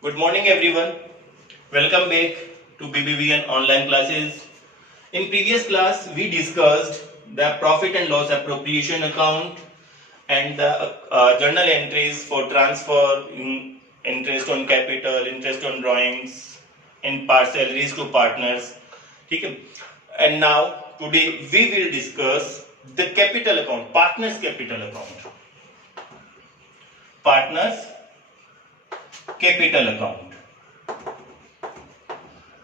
Good morning, everyone. Welcome back to BBVN online classes. In previous class, we discussed the profit and loss appropriation account and the journal entries for transfer, interest on capital, interest on drawings, in part salaries to partners. Okay? And now today we will discuss the capital account, partners capital account. Partners capital account.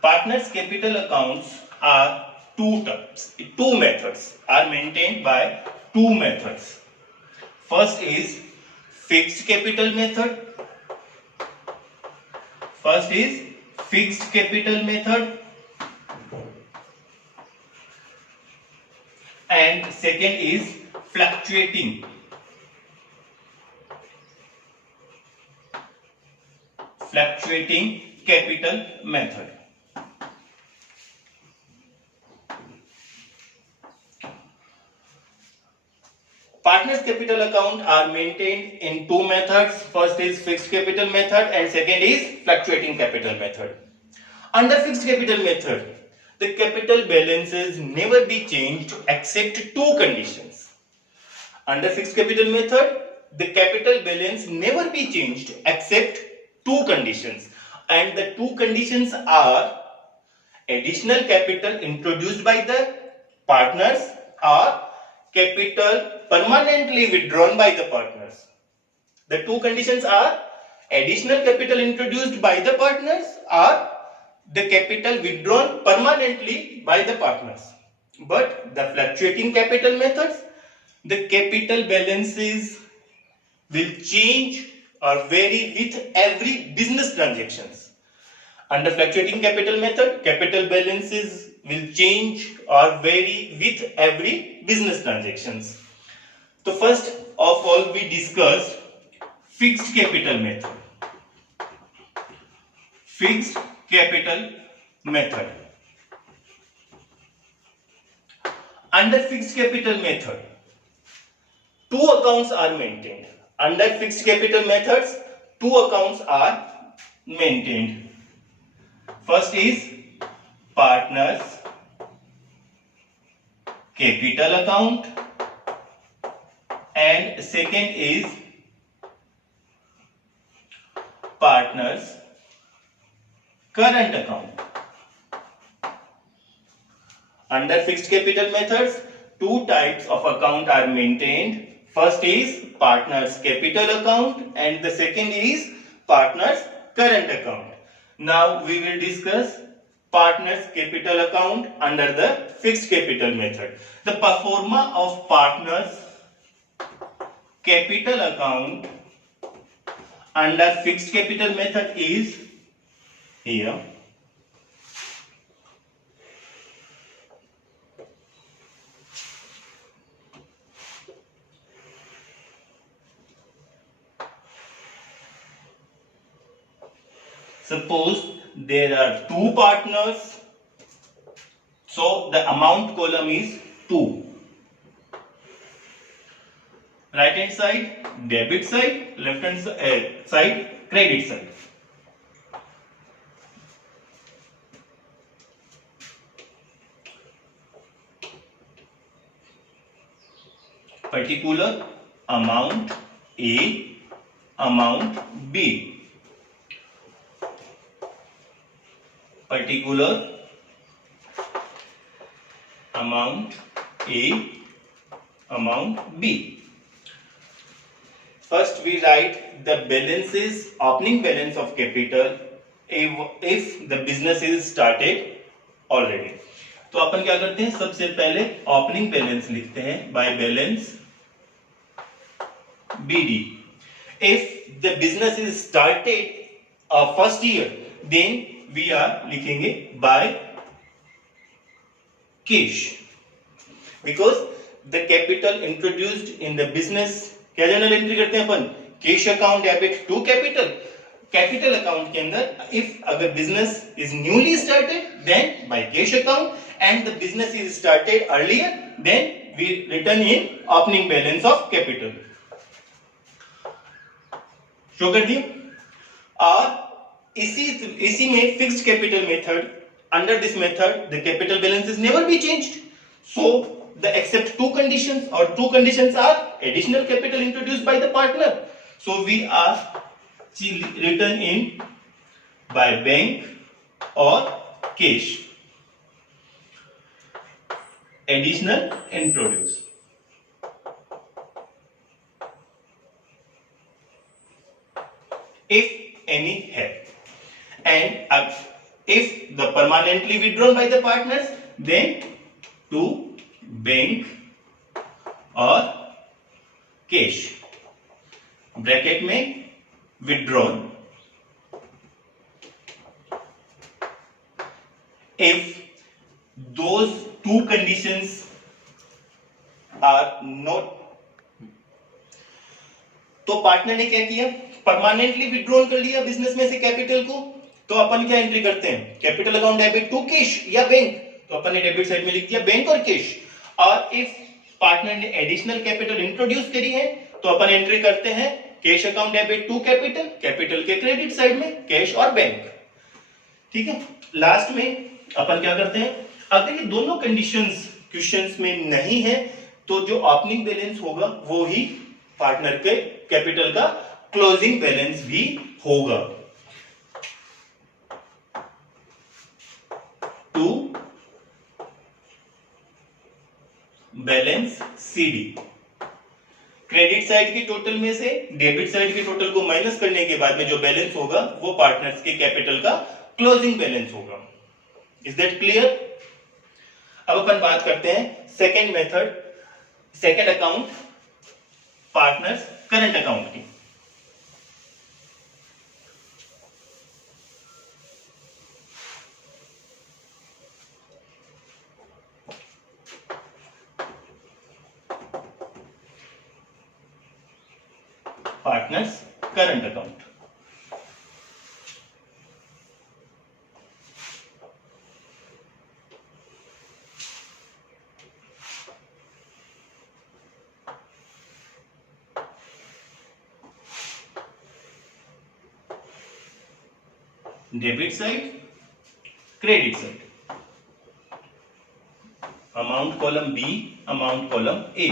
Partners capital accounts are two types. Two methods are maintained by two methods. First is fixed capital method. First is fixed capital method. And second is fluctuating capital method. Partners capital account are maintained in two methods. First is fixed capital method and second is fluctuating capital method. Under fixed capital method, the capital balances never be changed except two conditions. Under fixed capital method, the capital balance never be changed except two conditions, and the two conditions are additional capital introduced by the partners or capital permanently withdrawn by the partners. The two conditions are additional capital introduced by the partners or the capital withdrawn permanently by the partners. But the fluctuating capital methods, the capital balances will change or vary with every business transactions. Under fluctuating capital method, capital balances will change or vary with every business transactions. So first of all, we discussed fixed capital method. Fixed capital method. Under fixed capital method, two accounts are maintained. Under fixed capital methods, two accounts are maintained. First is partners capital account and second is partners current account. Under fixed capital methods, two types of account are maintained. First is partners capital account and the second is partners current account. Now we will discuss partners capital account under the fixed capital method. The pro forma of partners capital account under fixed capital method is here. Suppose there are two partners, so the amount column is 2. Right hand side debit side, left hand side credit side. Particular amount A, amount B. Particular amount A, amount B. First we write the balances, opening balance of capital if the business is started already. तो अपन क्या करते हैं, सबसे पहले opening balance लिखते हैं by balance BD. If the business is started first year, then we are लिखेंगे by cash, because the capital introduced in the business क्या जनरल एंट्री करते हैं अपन, cash account debit to capital. Capital account के अंदर if अगर business is newly started then by cash account and the business is started earlier then we return in opening balance of capital. Show कर दी. और इसी में fixed capital method, under this method the capital balance is never be changed, so the except two conditions, or two conditions are additional capital introduced by the partner, so we are written in by bank or cash. Additional introduce, if any है, and if the permanently withdrawn by the partners, then to bank or cash, bracket में withdrawn. If those two conditions are not, तो पार्टनर ने क्या किया, permanently withdrawn कर लिया बिजनेस में से कैपिटल को, तो अपन क्या एंट्री करते हैं, capital account debit to cash या बैंक, तो अपन ने डेबिट साइड में लिख दिया बैंक और कैश. और इफ पार्टनर ने एडिशनल कैपिटल इंट्रोड्यूस करी है, तो अपन एंट्री करते हैं cash account debit to capital, capital के क्रेडिट साइड में कैश और बैंक. ठीक है. लास्ट में अपन क्या करते हैं, अगर ये दोनों कंडीशंस क्वेश्चंस में नहीं है, तो जो ओपनिंग बैलेंस होगा वो ही पार्टनर के कैपिटल का क्लोजिंग बैलेंस भी होगा. To balance CD, credit side के टोटल में से डेबिट साइड के टोटल को माइनस करने के बाद में जो बैलेंस होगा वो पार्टनर्स के कैपिटल का क्लोजिंग बैलेंस होगा. Is that clear? अब अपन बात करते हैं second method, second account, partners current account की. Partners current account. Debit side, credit side, amount column B, amount column A.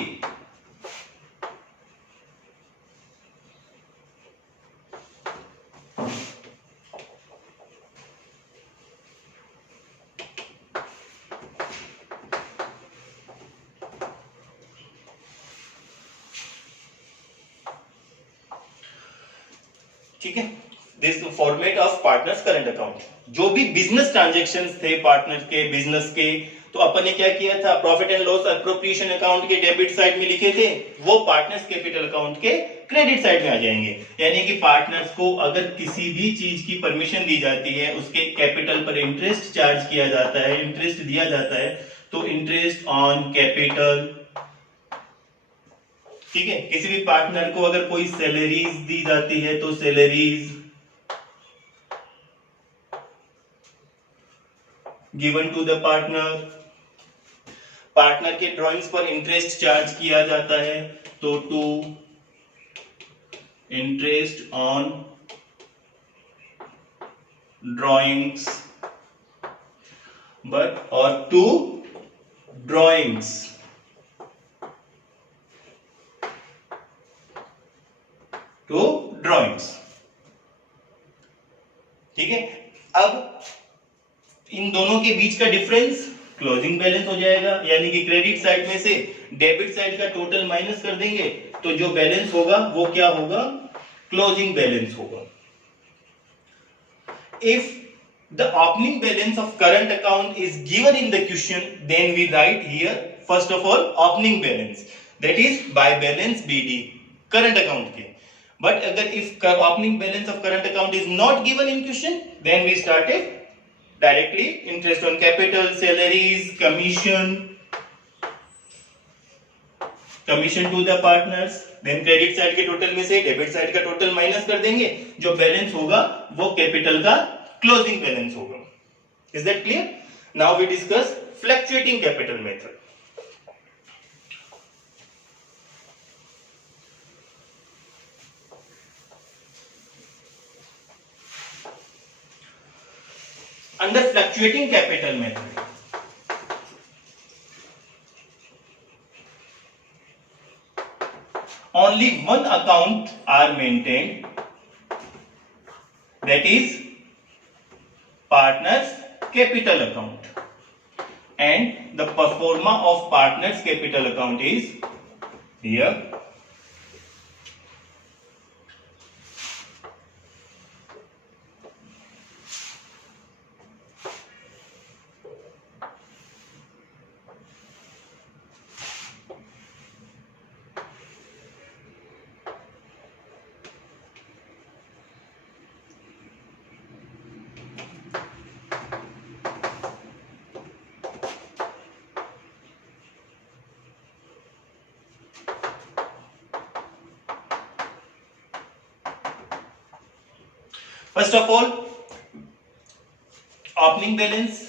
ठीक है. This format of partners current account, जो भी बिजनेस ट्रांजैक्शंस थे पार्टनर के बिजनेस के, तो अपन ने क्या किया था, profit and loss appropriation account के डेबिट साइड में लिखे थे, वो पार्टनर्स कैपिटल अकाउंट के क्रेडिट साइड में आ जाएंगे. यानी कि पार्टनर्स को अगर किसी भी चीज की परमिशन दी जाती है, उसके कैपिटल पर इंटरेस्ट चार्ज किया जाता है, इंटरेस्ट दिया जाता है, तो इंटरेस्ट ऑन कैपिटल. ठीक है. किसी भी पार्टनर को अगर कोई सैलरीज दी जाती है, तो salaries given to the partner. Partner के ड्राइंग्स पर इंटरेस्ट चार्ज किया जाता है, तो to interest on drawings, but और टू ड्राइंग्स. To drawings. ठीक है. अब इन दोनों के बीच का डिफरेंस क्लोजिंग बैलेंस हो जाएगा, यानी कि क्रेडिट साइड में से डेबिट साइड का टोटल माइनस कर देंगे, तो जो बैलेंस होगा वो क्या होगा, क्लोजिंग बैलेंस होगा. If the opening balance of current account is given in the question, then we write here first of all opening balance, that is by balance BD current account के. But अगर if opening balance of current account is not given in question, then we started directly interest on capital, salaries, commission to the partners. then credit side के total में से debit side का total minus कर देंगे, जो balance होगा वो कैपिटल का क्लोजिंग बैलेंस होगा. Is that clear? Now we discuss fluctuating capital method. under fluctuating capital method, only one account are maintained, that is partners capital account, and the pro forma of partners capital account is here. First of all, opening balance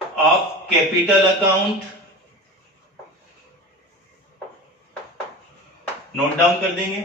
of capital account note down कर देंगे.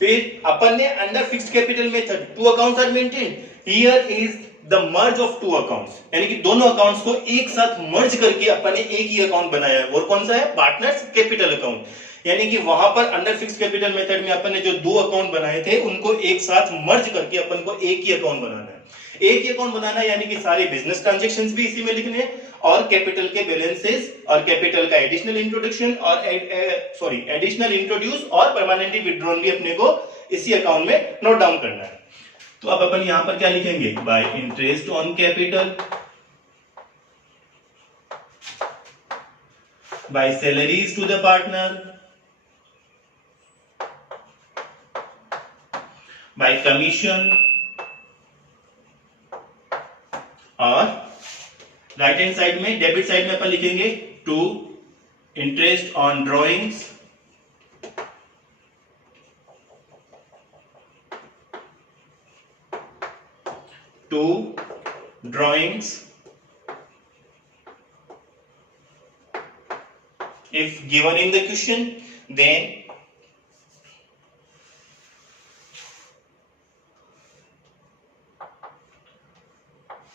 फिर अपन ने under fixed capital method two accounts are maintain. Here is the merge of two accounts, यानी कि दोनों अकाउंट्स को एक साथ मर्ज करके अपन ने एक ही अकाउंट बनाया है. और कौन सा है? Partners capital account. यानी कि वहां पर अंडर फिक्स्ड कैपिटल मेथड में अपन ने जो दो अकाउंट बनाए थे उनको एक साथ मर्ज करके अपन को एक ही अकाउंट बनाना है. एक ही अकाउंट बनाना है, यानी कि सारे बिजनेस ट्रांजैक्शंस भी इसी में लिखने हैं और कैपिटल के बैलेंसेस और कैपिटल का एडिशनल इंट्रोडक्शन और एडिशनल इंट्रोड्यूस और परमानेंटली विथड्रॉन भी अपने को इसी अकाउंट में नोट डाउन करना है. तो अब अपन यहां पर क्या लिखेंगे? By interest on capital, by salaries to the partner, by commission, और राइट हैंड साइड में डेबिट साइड में अपन लिखेंगे to interest on drawings, to drawings if given in the question, then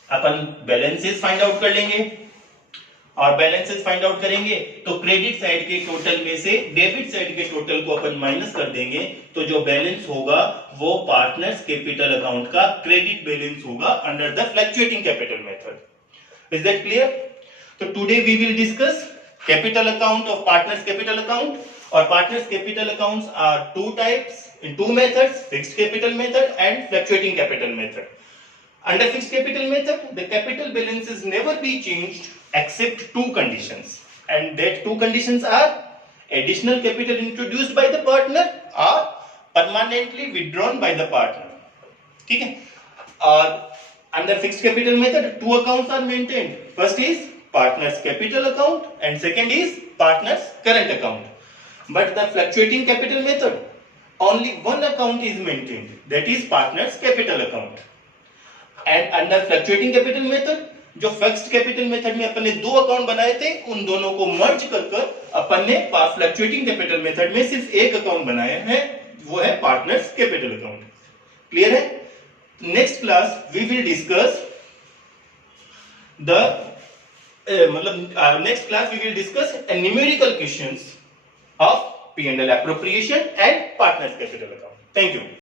अपन बैलेंसेस फाइंड आउट कर लेंगे. और balances find out करेंगे तो क्रेडिट साइड के टोटल में से डेबिट साइड के टोटल को अपन माइनस कर देंगे. तो जो बैलेंस होगा वो पार्टनर्स कैपिटल अकाउंट का क्रेडिट बैलेंस होगा under the fluctuating capital method. Is that clear? तो today we will discuss capital account of partners capital account. Or partners capital accounts are two types in two methods: fixed capital method and fluctuating capital method. Under fixed capital method, the capital balances never be changed except two conditions, and that two conditions are additional capital introduced by the partner or permanently withdrawn by the partner. ठीक है? और under fixed capital method, two accounts are maintained. First is partners capital account and second is partners current account. But the fluctuating capital method, only one account is maintained, that is partners capital account. And under fluctuating capital method, जो fixed capital method में अपन ने दो अकाउंट बनाए थे उन दोनों को मर्ज कर अपन ने फ्लक्चुएटिंग कैपिटल मेथड में सिर्फ एक अकाउंट बनाया है, वो है पार्टनर्स कैपिटल अकाउंट. क्लियर है? Next class we will discuss the next class we will discuss numerical questions of P&L appropriation and partners capital account. Thank you.